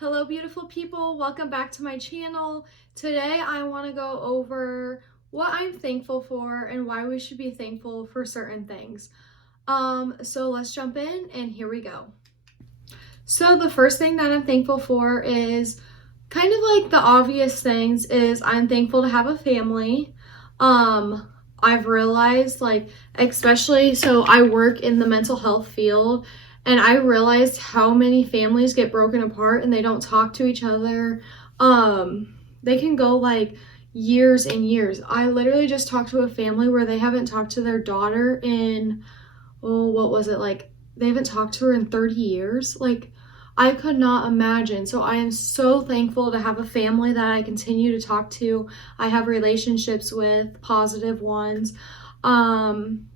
Hello, beautiful people. Welcome back to my channel. Today, I want to go over what I'm thankful for and why we should be thankful for certain things. So let's jump in and here we go. So the first thing that I'm thankful for is kind of like the obvious things is I'm thankful to have a family. I've realized like especially so I work in the mental health field and I realized how many families get broken apart and they don't talk to each other. They can go like years and years. I literally just talked to a family where they haven't talked to their daughter in what was it like they haven't talked to her in 30 years. Like I could not imagine. So I am so thankful to have a family that I continue to talk to. I have relationships with, positive ones. Um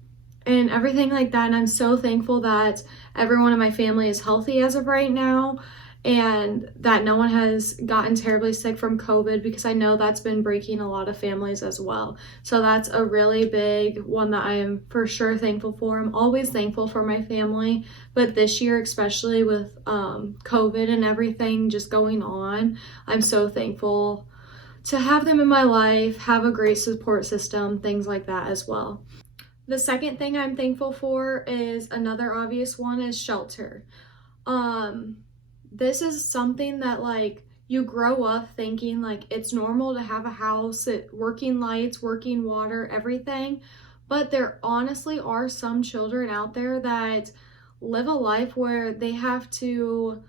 and everything like that. And I'm so thankful that everyone in my family is healthy as of right now and that no one has gotten terribly sick from COVID because I know that's been breaking a lot of families as well. So that's a really big one that I am for sure thankful for. I'm always thankful for my family, but this year, especially with COVID and everything just going on, I'm so thankful to have them in my life, have a great support system, things like that as well. The second thing I'm thankful for is another obvious one is shelter. Um, this is something that like you grow up thinking like it's normal to have a house, working lights, working water, everything. But there honestly are some children out there that live a life where they have to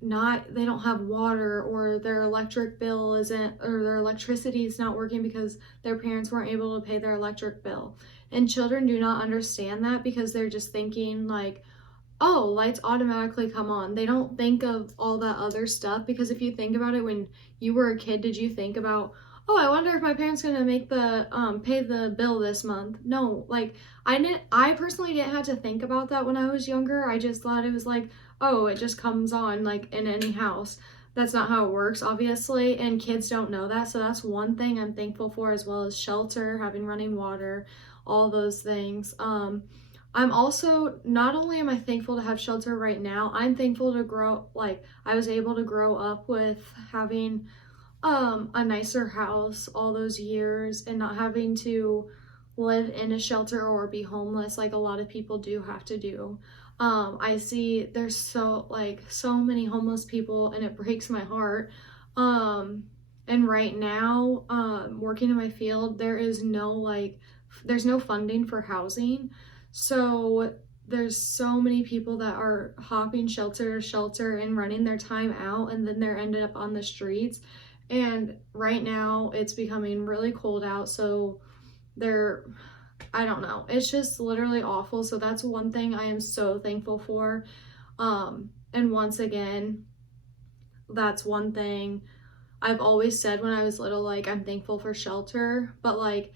not they don't have water or their electric bill isn't or their electricity is not working because their parents weren't able to pay their electric bill. And children do not understand that because they're just thinking like, oh, lights automatically come on. They don't think of all that other stuff because if you think about it, when you were a kid, did you think about, oh, I wonder if my parents gonna make the pay the bill this month? No, like I personally didn't have to think about that when I was younger. I just thought it was like, oh, it just comes on like in any house. That's not how it works, obviously, and kids don't know that. So that's one thing I'm thankful for, as well as shelter, having running water, all those things. I'm also not only am I thankful to have shelter right now, I'm thankful to grow like I was able to grow up with having a nicer house all those years and not having to live in a shelter or be homeless like a lot of people do have to do. I see there's so many homeless people and it breaks my heart. Um and right now, working in my field, there's no funding for housing. So there's so many people that are hopping shelter to shelter and running their time out and then they're ended up on the streets. And right now it's becoming really cold out, so they're I don't know. It's just literally awful. So that's one thing I am so thankful for. And once again, that's one thing I've always said when I was little, like I'm thankful for shelter, but like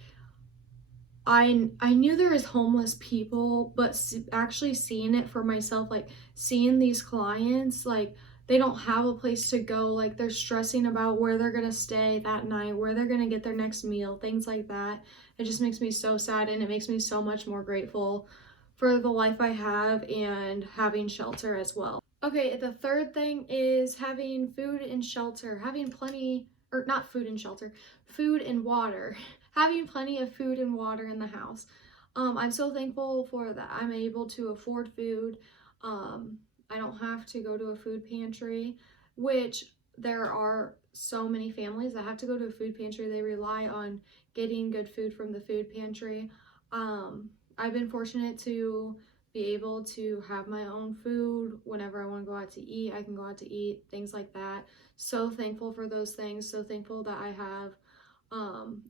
I knew there was homeless people, but actually seeing it for myself, like seeing these clients, like they don't have a place to go, like they're stressing about where they're gonna stay that night, where they're gonna get their next meal, things like that. It just makes me so sad and it makes me so much more grateful for the life I have and having shelter as well. Okay, the third thing is having food and shelter, having plenty, or not food and shelter, food and water, having plenty of food and water in the house. I'm so thankful for that. I'm able to afford food. I don't have to go to a food pantry, which there are so many families that have to go to a food pantry. They rely on getting good food from the food pantry. I've been fortunate to be able to have my own food whenever I want to go out to eat. I can go out to eat, things like that. So thankful for those things. So thankful that I have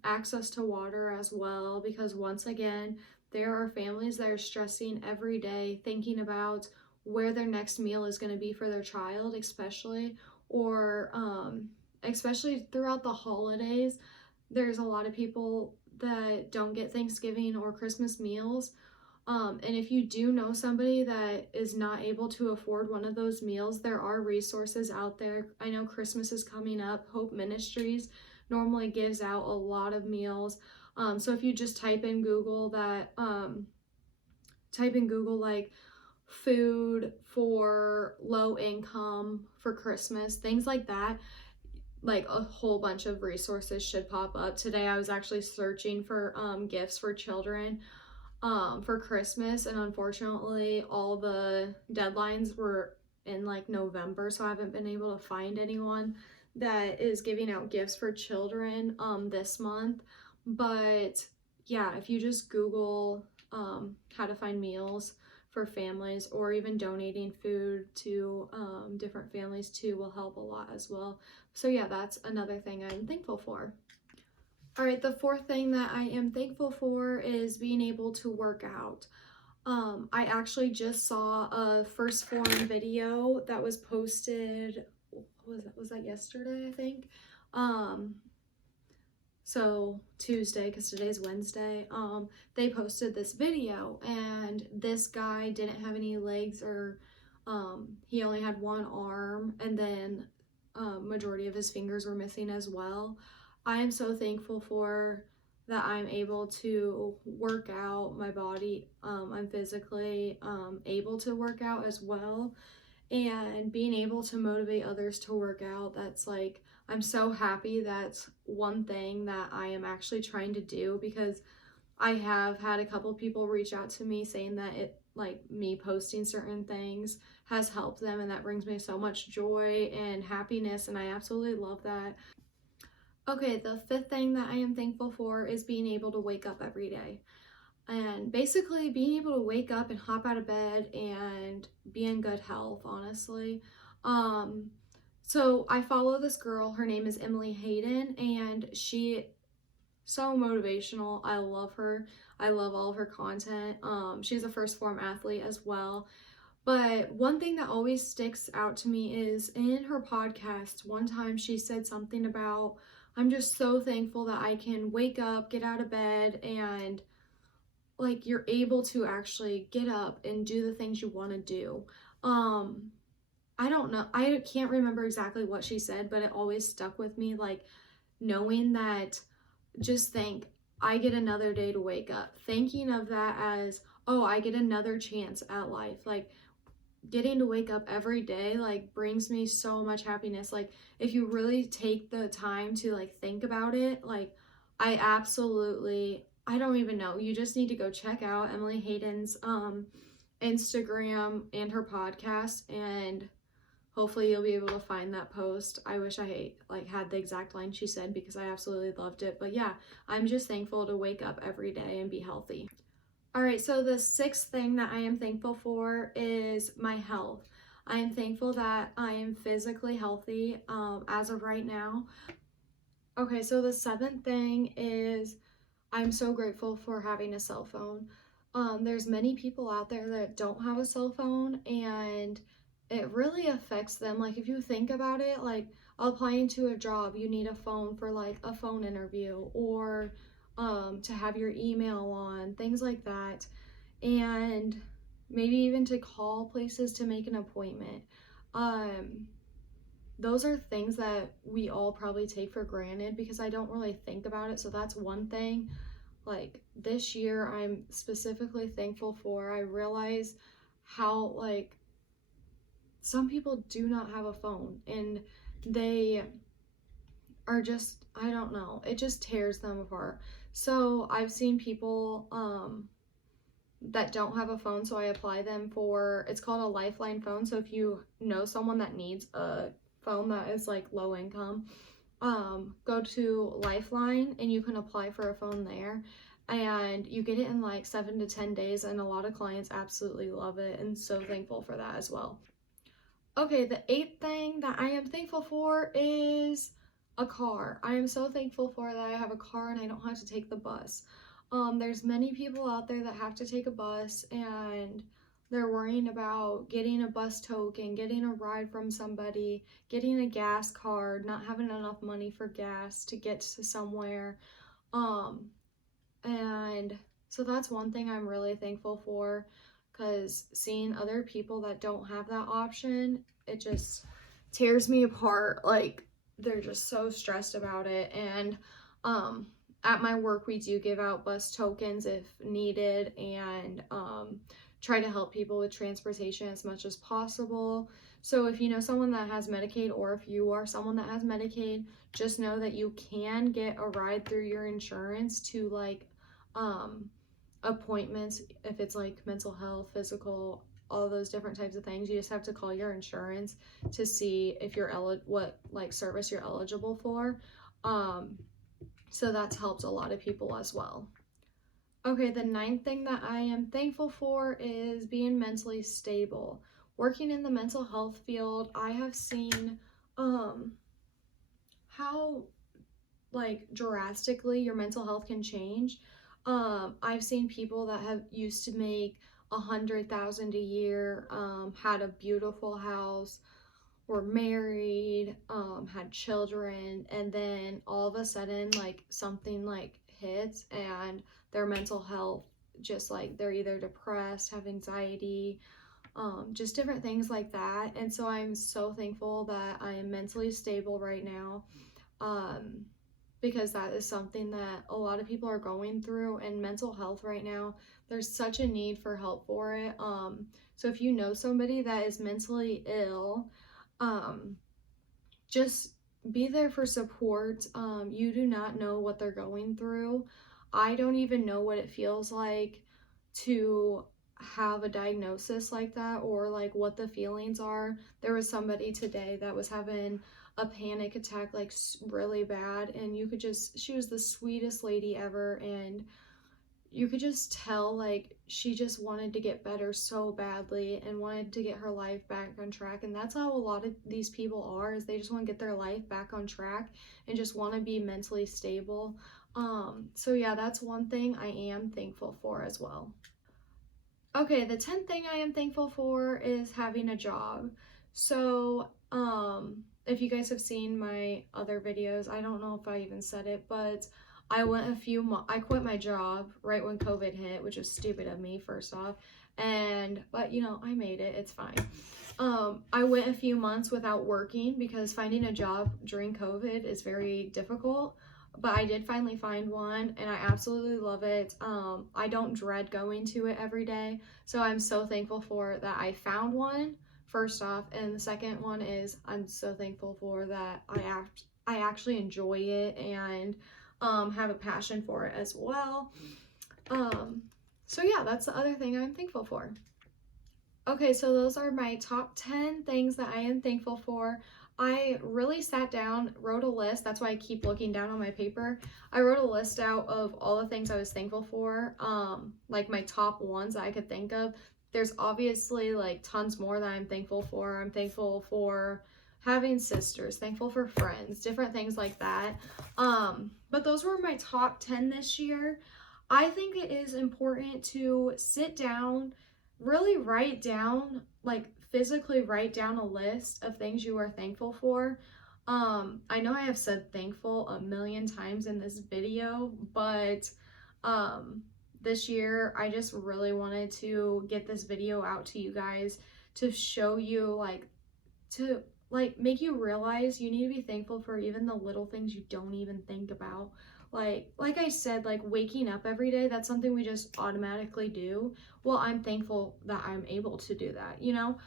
access to water as well, because once again, there are families that are stressing every day thinking about where their next meal is going to be for their child, especially, or especially throughout the holidays. There's a lot of people that don't get Thanksgiving or Christmas meals. And if you do know somebody that is not able to afford one of those meals, there are resources out there. I know Christmas is coming up. Hope Ministries normally gives out a lot of meals. So if you just type in Google like food for low income for Christmas, things like that. Like a whole bunch of resources should pop up. Today I was actually searching for gifts for children for Christmas, and unfortunately all the deadlines were in like November, so I haven't been able to find anyone that is giving out gifts for children this month. But yeah, if you just Google how to find meals for families, or even donating food to different families too, will help a lot as well. So yeah, that's another thing I'm thankful for. All right, the fourth thing that I am thankful for is being able to work out. I actually just saw a 1st Phorm video that was posted, was that yesterday, I think? So Tuesday, because today's Wednesday, they posted this video, and this guy didn't have any legs, or he only had one arm, and then majority of his fingers were missing as well. I am so thankful for that I'm able to work out my body. I'm physically able to work out as well, and being able to motivate others to work out. That's like, I'm so happy that's one thing that I am actually trying to do, because I have had a couple people reach out to me saying that it, like, me posting certain things has helped them, and that brings me so much joy and happiness, and I absolutely love that. Okay, the fifth thing that I am thankful for is being able to wake up every day. And basically being able to wake up and hop out of bed and be in good health, honestly. So I follow this girl, her name is Emily Hayden, and she so motivational. I love her. I love all of her content. She's a 1st Phorm athlete as well. But one thing that always sticks out to me is in her podcast, one time she said something about, I'm just so thankful that I can wake up, get out of bed, and like, you're able to actually get up and do the things you want to do. I don't know, I can't remember exactly what she said, but it always stuck with me, like, knowing that, just think, I get another day to wake up, thinking of that as, oh, I get another chance at life. Like, getting to wake up every day, like, brings me so much happiness. Like, if you really take the time to, like, think about it, like, I don't even know, you just need to go check out Emily Hayden's Instagram and her podcast, and hopefully you'll be able to find that post. I wish I like had the exact line she said, because I absolutely loved it. But yeah, I'm just thankful to wake up every day and be healthy. All right, so the sixth thing that I am thankful for is my health. I am thankful that I am physically healthy as of right now. Okay, so the seventh thing is I'm so grateful for having a cell phone. There's many people out there that don't have a cell phone, and it really affects them. Like, if you think about it, like, applying to a job, you need a phone for like a phone interview, or to have your email on, things like that, and maybe even to call places to make an appointment. Those are things that we all probably take for granted, because I don't really think about it. So that's one thing, like, this year I'm specifically thankful for. I realize how, like, some people do not have a phone, and they are just, I don't know, it just tears them apart. So I've seen people that don't have a phone, so I apply them for, it's called a Lifeline phone. So if you know someone that needs a phone that is like low income, go to Lifeline and you can apply for a phone there, and you get it in like 7 to 10 days, and a lot of clients absolutely love it, and so thankful for that as well. Okay, the eighth thing that I am thankful for is a car. I am so thankful for that I have a car and I don't have to take the bus. There's many people out there that have to take a bus, and they're worrying about getting a bus token, getting a ride from somebody, getting a gas card, not having enough money for gas to get to somewhere. And so that's one thing I'm really thankful for, because seeing other people that don't have that option, it just tears me apart. Like, they're just so stressed about it. And at my work, we do give out bus tokens if needed, and try to help people with transportation as much as possible. So if you know someone that has Medicaid, or if you are someone that has Medicaid, just know that you can get a ride through your insurance to like appointments, if it's like mental health, physical, all those different types of things. You just have to call your insurance to see if you're what like service you're eligible for. So that's helped a lot of people as well. Okay, the ninth thing that I am thankful for is being mentally stable. Working in the mental health field, I have seen how like drastically your mental health can change. I've seen people that have used to make 100,000 a year, had a beautiful house, were married, had children, and then all of a sudden, like something like hits, and their mental health just like they're either depressed, have anxiety, just different things like that. And so I'm so thankful that I am mentally stable right now. Because that is something that a lot of people are going through, and mental health right now, there's such a need for help for it. So if you know somebody that is mentally ill, um, just be there for support. You do not know what they're going through. I don't even know what it feels like to have a diagnosis like that, or like what the feelings are. There was somebody today that was having a panic attack, like really bad, and you could just, she was the sweetest lady ever, and you could just tell like she just wanted to get better so badly and wanted to get her life back on track. And that's how a lot of these people are, is they just want to get their life back on track and just want to be mentally stable. So yeah, that's one thing I am thankful for as well. Okay, the 10th thing I am thankful for is having a job. So, if you guys have seen my other videos, I don't know if I even said it, but I quit my job right when COVID hit, which was stupid of me, first off. But you know, I made it, it's fine. I went a few months without working because finding a job during COVID is very difficult, but I did finally find one, and I absolutely love it. I don't dread going to it every day, so I'm so thankful for that I found one, first off, and the second one is I'm so thankful for that I actually enjoy it, and have a passion for it as well. So yeah, that's the other thing I'm thankful for. Okay, so those are my top 10 things that I am thankful for. I really sat down, wrote a list. That's why I keep looking down on my paper. I wrote a list out of all the things I was thankful for, like my top ones that I could think of. There's obviously like tons more that I'm thankful for. I'm thankful for having sisters, thankful for friends, different things like that. But those were my top 10 this year. I think it is important to sit down, really write down, like physically write down a list of things you are thankful for. I know I have said thankful a million times in this video, but this year I just really wanted to get this video out to you guys to show you to make you realize you need to be thankful for even the little things you don't even think about. Like I said, like waking up every day, that's something we just automatically do. Well, I'm thankful that I'm able to do that, you know?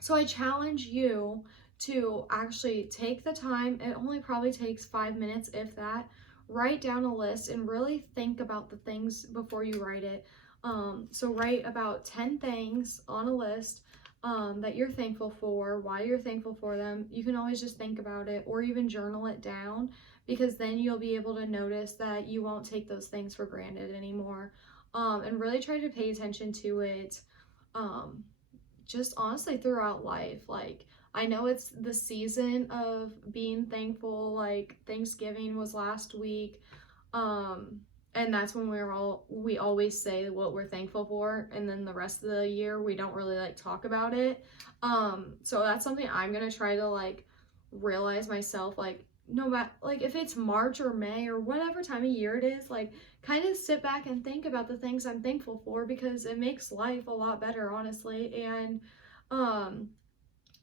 So I challenge you to actually take the time. It only probably takes 5 minutes, if that. Write down a list and really think about the things before you write it. So write about 10 things on a list that you're thankful for, why you're thankful for them. You can always just think about it or even journal it down, because then you'll be able to notice that you won't take those things for granted anymore. And really try to pay attention to it, just honestly throughout life. Like, I know it's the season of being thankful, like Thanksgiving was last week. And that's when we always say what we're thankful for, and then the rest of the year we don't really like talk about it. So that's something I'm gonna try to like realize myself, like no matter, like if it's March or May or whatever time of year it is, like kind of sit back and think about the things I'm thankful for, because it makes life a lot better, honestly. And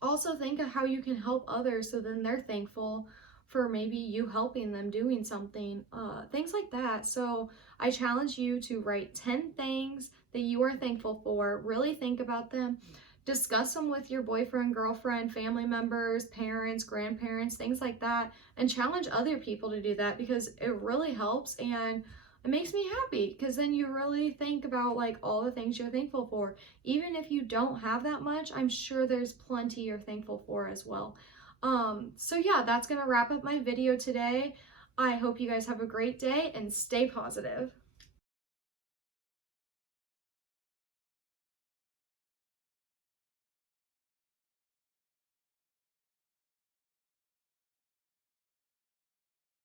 also think of how you can help others, so then they're thankful for maybe you helping them doing something, things like that. So I challenge you to write 10 things that you are thankful for. Really think about them. Discuss them with your boyfriend, girlfriend, family members, parents, grandparents, things like that, and challenge other people to do that because it really helps and it makes me happy because then you really think about like all the things you're thankful for. Even if you don't have that much, I'm sure there's plenty you're thankful for as well. So yeah, that's gonna wrap up my video today. I hope you guys have a great day and stay positive.